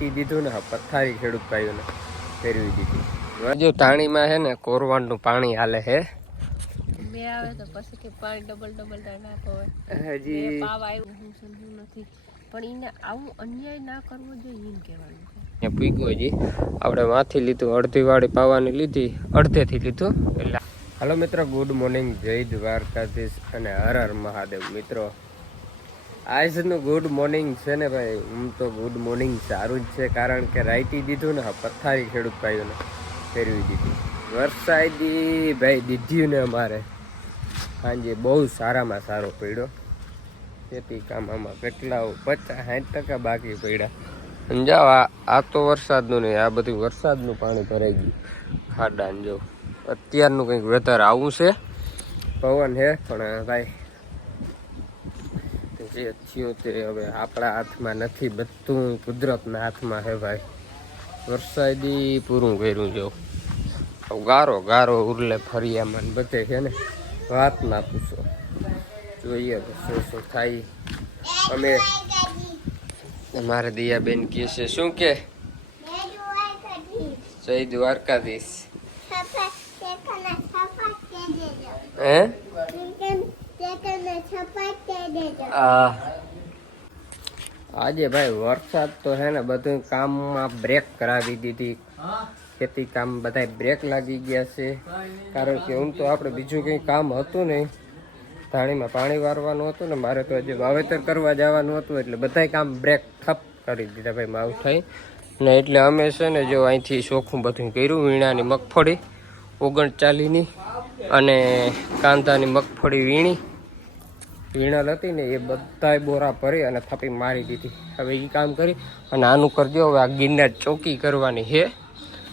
દીધું ને પથારી ખેડૂત ભાઈઓને ફેરવી દીધી। જો ટાણીમાં હે ને કોરવાનનું પાણી હાલે હે બે આવે તો પછી કે પાણી ડબલ નાખો હજી પાવા આવ્યું હું સમજ્યું નથી પણ એને આવું અન્યાય ના કરવો જોઈએ એમ કહેવાનું છે। પીગો હજી આપણે વાથી લીધું અડધી વાળી પાવાની લીધી અડધેથી લીધું એટલે હાલો મિત્રો ગુડ મોર્નિંગ જય દ્વારકાધીશ અને હર હર મહાદેવ મિત્રો આજનું ગુડ મોર્નિંગ છે ને ભાઈ હું તો ગુડ મોર્નિંગ સારું જ છે કારણ કે રાઈટી દીધું ને પથારી ખેડૂત ભાઈઓને ફેરવી દીધી વરસાદી ભાઈ દીધ્યું ને અમારે સાંજે બહુ સારામાં સારો પડ્યો ખેતી કામમાં કેટલા 50-60% બાકી પડ્યા સમજાવ આ તો વરસાદનું નહીં આ બધું વરસાદનું પાણી ભરાઈ ગયું ખાડાને જો અત્યારનું કંઈક વેધર આવું છે પવન છે પણ ભાઈ જે થયું તે હવે આપણા હાથમાં નથી બધું કુદરતના હાથમાં છે ભાઈ વરસાદી પૂરું કર્યું જો ગારો ઉરલે ફરિયામાં બધે છે ને વાત ના પૂછો જોઈએ શું થાય અમે મારે દિયાબેન કહે છે શું કે જય દ્વારકાધીશ હે આજે ભાઈ વરસાદ તો છે ને બધું કામમાં બ્રેક કરાવી દીધી ખેતી કામ બધા બ્રેક લાગી ગયા છે કારણ કે હું તો આપણે બીજું કંઈ કામ હતું નહીં ધાણીમાં પાણી વારવાનું હતું ને મારે તો હજી વાવેતર કરવા જવાનું હતું એટલે બધાય કામ બ્રેક ઠપ કરી દીધા ભાઈ માવ થઈ ને એટલે અમે છે ને જો અહીંથી ચોખ્ખું બધું કર્યું વીણાની મગફળી 39ની અને કાંદાની મગફળી વીણલ હતી ને એ બધાય બોરા ભરી અને થપી મારી દીધી હવે એ કામ કરી અને આનું કરજો હવે આ ગિરનાર ચોકી કરવાની છે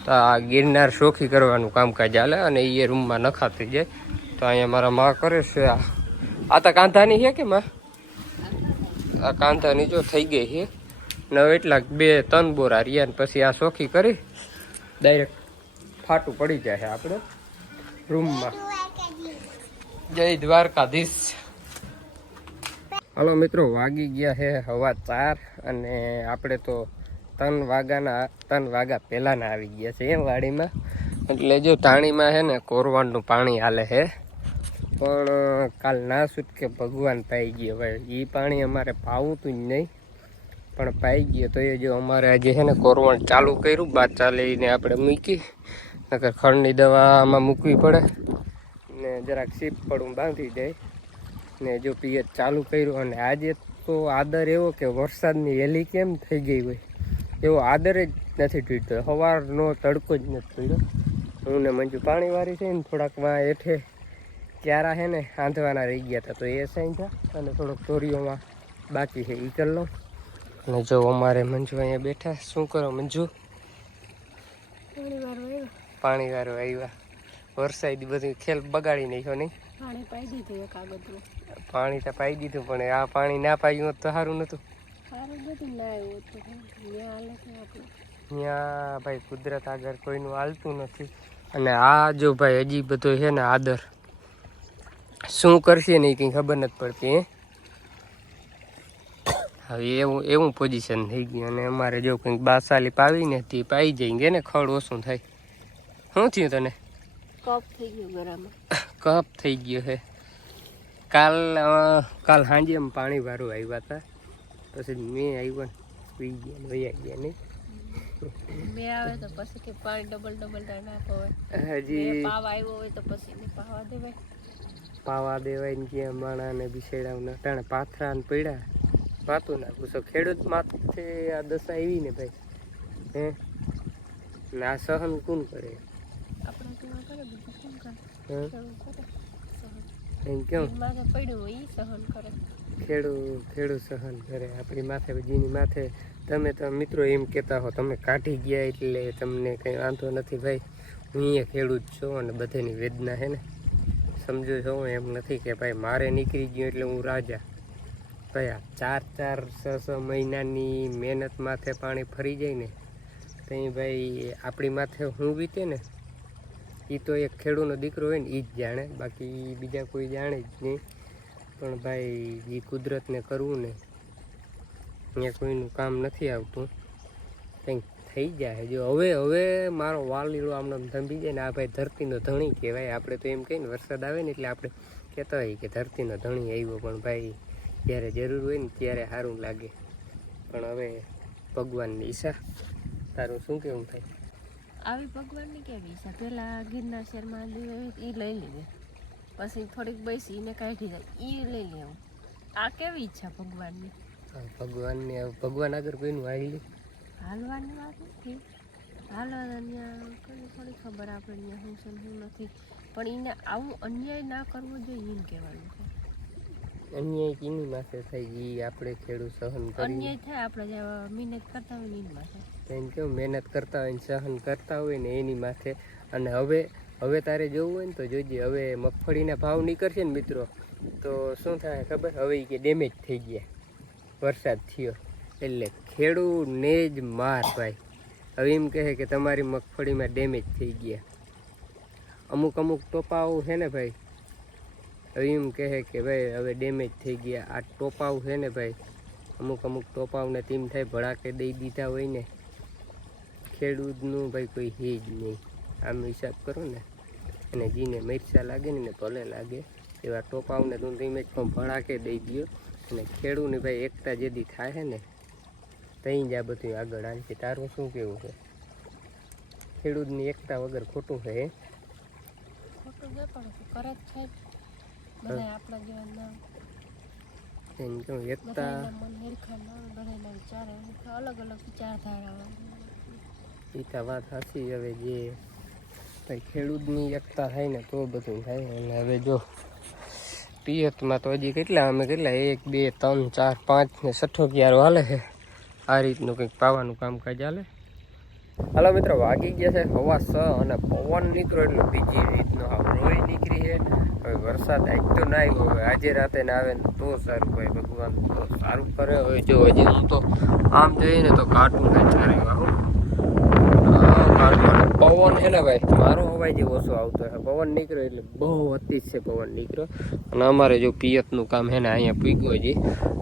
તો આ ગિરનાર ચોકી કરવાનું કામકાજ ચાલે અને એ રૂમમાં નખાતી જાય તો અહીંયા મારા માં કરે છે આ તો કાંધાની છે કે માં આ કાંધાની જો થઈ ગઈ છે ને એટલા 2-3 બોરા રહ્યા ને પછી આ ચોકી કરી ડાયરેક્ટ ફાટું પડી જાય આપણે રૂમમાં જય દ્વારકાધીશ હાલો મિત્રો વાગી ગયા છે 4:15 અને આપણે તો 3 વાગ્યા પહેલાના આવી ગયા છે એમ વાડીમાં એટલે જો ટાણીમાં છે ને કોરવાનનું પાણી હાલે છે પણ કાલ ના છૂટકે ભગવાન પાઈ ગયો ભાઈ એ પાણી અમારે પાવું તું જ નહીં પણ પાઈ ગયો તો એ જો અમારે આજે છે ને કોરવાન ચાલુ કર્યું બાચા લઈને આપણે મૂકી નકર ખડની દવામાં મૂકવી પડે ને જરાક સીપ પડું બાંધી દે ને જો પિયત ચાલુ કર્યું અને આજે તો આદર એવો કે વરસાદની હેલી કેમ થઈ ગઈ હોય એવો આદર જ નથી તૂટ્યો સવારનો તડકો જ નથી પડ્યો હું ને મંજુ પાણી વારી છે ને થોડાક માં હેઠે ક્યારા છે ને આંધવાના રહી ગયા હતા તો એ સાંધ્યા અને થોડોક તોરીઓમાં બાકી છે એ કરી લઉં અને જો અમારે મંજુ અહીંયા બેઠા શું કરો મંજુ પાણી વારો આવ્યા વરસાદી બધું ખેલ બગાડી નાખ્યો નહીં પાણી પાઈ દીધું એક આગળ પાણી તો પાઈ દીધું પણ આ પાણી ના પાયું હોત તો સારું નતું ત્યાં ભાઈ કુદરત આગળ કોઈનું હાલતું નથી અને આ જો ભાઈ હજી બધો છે ને આદર શું કરશે ને કંઈ ખબર નથી પડતી હવે એવું પોઝિશન થઈ ગયું અને અમારે જો કંઈક બાસાલી પાવીને તે પાઈ જઈએ ને ખડ ઓછું થાય શું થયું તને કપ થઈ ગયો ગરામાં કપ થઈ ગયો છે કાલ સાંજે એમ પાણી વાળું આવ્યા હતા પછી મેં આવ્યા પી ગયા વૈયા ગયા નહીં બે આવે તો પછી કે પાણી ડબલ નાખો હજી પાવા આવ્યો હોય તો પછી પાવા દેવાય ને ગયા માણાને બિછેડાવના ટાણે પાથરા ને પડ્યા વાતું નાખું તો ખેડૂત માથે આ દશા આવી ને ભાઈ હે ને આ સહન કોણ કરે ખેડૂત સહન કરે આપણી માથે જીની માથે તમે તો મિત્રો એમ કહેતા હો તમે કાઢી ગયા એટલે તમને કંઈ વાંધો નથી ભાઈ હું અહીંયા ખેડૂત છું અને બધાની વેદના છે ને સમજો છો એમ નથી કે ભાઈ મારે નીકળી ગયું એટલે હું રાજા ભાઈ 4-6 મહિનાની મહેનત માથે પાણી ફરી જાય ને ત્યાં ભાઈ આપણી માથે હું વીતે ને એ તો એક ખેડૂતનો દીકરો હોય ને એ જ જાણે બાકી બીજા કોઈ જાણે જ નહીં પણ ભાઈ એ કુદરતને કરવું ને અહીંયા કોઈનું કામ નથી આવતું કંઈક થઈ જાય. જો હવે મારો વાલીડો આમને થંભી જાય ને આ ભાઈ ધરતીનો ધણી કહેવાય. આપણે તો એમ કહીએ ને વરસાદ આવે ને એટલે આપણે કહેતા હોઈએ કે ધરતીનો ધણી આવ્યો, પણ ભાઈ જ્યારે જરૂર હોય ને ત્યારે સારું લાગે. પણ હવે ભગવાનની ઈચ્છા. તારું શું કેવું થાય? આવી ભગવાનની કેવી ઈચ્છા? પેલા ગિરનાર શહેરમાં એ લઈ લીધે, પછી થોડીક બેસી એને કાઢી જાય એ લઈ લેવું. આ કેવી ઈચ્છા ભગવાનની? ભગવાનને ભગવાન આગળ કોઈનું હાલી હાલવાની વાત નથી, હાલવા ત્યાં થોડી ખબર આપણે ત્યાં શું છે શું નથી, પણ એને આવું અન્યાય ના કરવો જોઈએ એમ કહેવાનું છે. અન્યાય કીની માથે થાય એ આપણે ખેડૂત સહન કરી અન્યાય થાય આપણે જેવા મહેનત કરતા હોય ને એની માથે. એમ કેવું મહેનત કરતા હોય ને સહન કરતા હોય ને એની માથે. અને હવે તારે જોવું હોય ને તો જોજે, હવે મગફળીના ભાવ નીકળશે ને મિત્રો તો શું થાય ખબર? હવે કે ડેમેજ થઈ ગયા, વરસાદ થયો એટલે ખેડૂતને જ માર ભાઈ. હવે એમ કહે કે તમારી મગફળીમાં ડેમેજ થઈ ગયા. અમુક ટોપાઓ છે ને ભાઈ, હવે એમ કહે કે ભાઈ હવે ડેમેજ થઈ ગયા. આ ટોપાઓ છે ને ભાઈ, અમુક ટોપાઓને તેમ થાય ભડાકે દઈ દીધા હોય ને, ખેડૂતનું ભાઈ કોઈ હે જ નહીં. આમ હિસાબ કરો ને, અને જીને મરચા લાગે ને ભલે લાગે એવા ટોપાઓને તું ધીમે જ ભડાકે દઈ દો. અને ખેડૂતની ભાઈ એકતા જેદી થાય છે ને ત્યાં જ આ બધું આગળ આવશે. તારું શું કેવું છે? ખેડૂતની એકતા વગર ખોટું છે? ખોટું છે પણ કરે જ છે બધા આપણા જેવા ના. એમ કહું એકતા બધાના મન હેરખા ના, બધાના વિચાર અલગ અલગ વિચારધારા. એ તો વાત સાચી. હવે જે ભાઈ ખેડૂતની એકતા થાય ને તો બધું થાય. અને હવે જો પિયતમાં તો હજી કેટલા 1 2 3 4 5 ને 6 હાલે છે. આ રીતનું કંઈક પાવાનું કામકાજ હાલે. હાલો મિત્રો, વાગી ગયા છે 6:15 અને પવન નીકળ્યો એટલે બીજી રીતનો રોઈ નીકળી છે. હવે વરસાદ આજ તો ના આવ્યો, હવે આજે રાતે ના આવે ને તો સારું. ભાઈ ભગવાન તો સારું કરે. હવે જો હજી હું તો આમ જઈએ ને તો કાઢું કાંઈ આવું પવન છે ને ભાઈ, મારો અવાજ ઓછો આવતો હોય. પવન નીકળ્યો એટલે બહુ અતિ છે પવન નીકળ્યો. અને અમારે જો પિયતનું કામ છે ને અહીંયા પૂગ્યું. હજી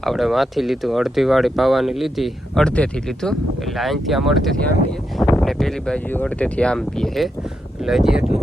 આપણે માંથી લીધું, અડધી વાળી પાવાની લીધી, અડધેથી લીધું એટલે અહીંથી આમ અડધેથી આમ પીએ અને પેલી બાજુ અડધેથી આમ પીએ છે. એટલે હજી એટલું